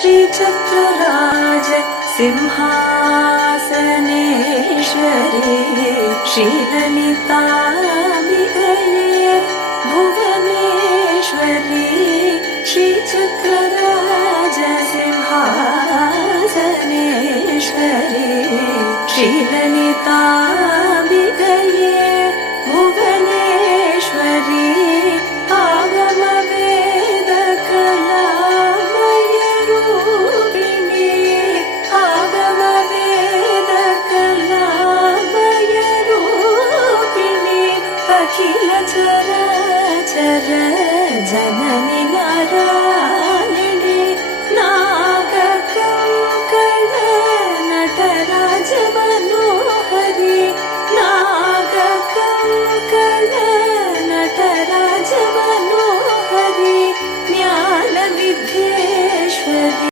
श्रीचक्रराज सिंहासनेश्वरी श्रीललिताम्बिकये भुवनेश्वरी श्रीचक्रराज सिंहासनेश्वरी श्रीललिताम्बिकये भुवनेश्वरी अखिल चराचर जननी नारायणी नागकंकण नटराज मनोहरी नागकंकण नटराज मनोहरी ज्ञान विद्येश्वरी।